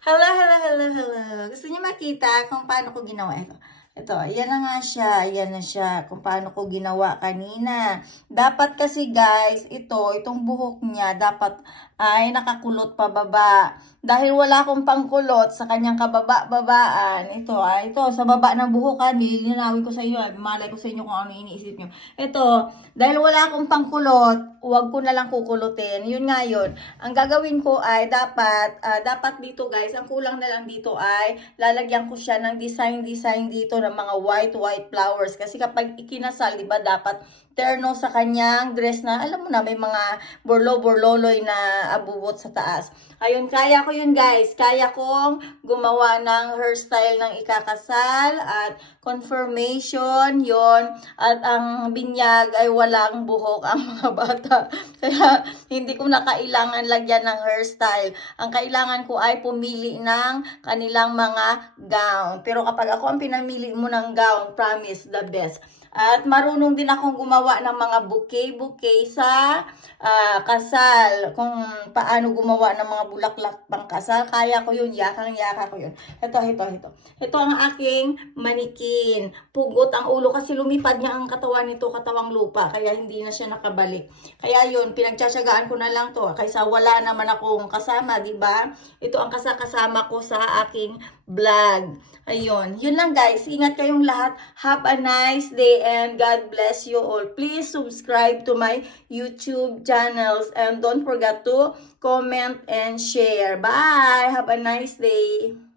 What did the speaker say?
Hello, hello, hello, hello. Gusto niyo makita kung paano ko ginawa ito? Ito, ayan na nga siya. Ayan na siya kung paano ko ginawa kanina. Dapat kasi guys, itong buhok niya, dapat ay nakakulot pababa. Dahil wala akong pangkulot sa kanyang kababa-babaan, ito, sa baba ng buhokan, lilinawin ko sa iyo, malay ko sa inyo kung ano iniisip niyo. Ito, dahil wala akong pangkulot, huwag ko na lang kukulutin. Yun nga yun. Ang gagawin ko ay dapat dito guys, ang kulang na lang dito ay lalagyan ko siya ng design dito ng mga white flowers. Kasi kapag ikinasal, di ba dapat terno sa kanyang dress na, alam mo na, may mga borloloy na abubot sa taas. Ayun, kaya ko yun guys. Kaya kong gumawa ng hairstyle ng ikakasal at confirmation yon. At ang binyag ay walang buhok ang mga bata. Kaya hindi ko na kailangan lagyan ng hairstyle. Ang kailangan ko ay pumili ng kanilang mga gown. Pero kapag ako ang pinamili mo ng gown, promise the best. At marunong din akong gumawa ng mga bouquet sa kasal. Kung paano gumawa ng mga bulaklak pang kasal, kaya ko yun, yakang-yaka ko yun. Ito. Ito ang aking manikin. Pugot ang ulo kasi lumipad niya ang katawan nito, katawang lupa. Kaya hindi na siya nakabalik. Kaya yun, pinagtsatsagaan ko na lang to. Kaysa wala naman akong kasama, di ba? Ito ang kasama ko sa aking vlog. Ayun. Yun lang guys. Ingat kayong lahat. Have a nice day and God bless you all. Please subscribe to my YouTube channels and don't forget to comment and share. Bye! Have a nice day!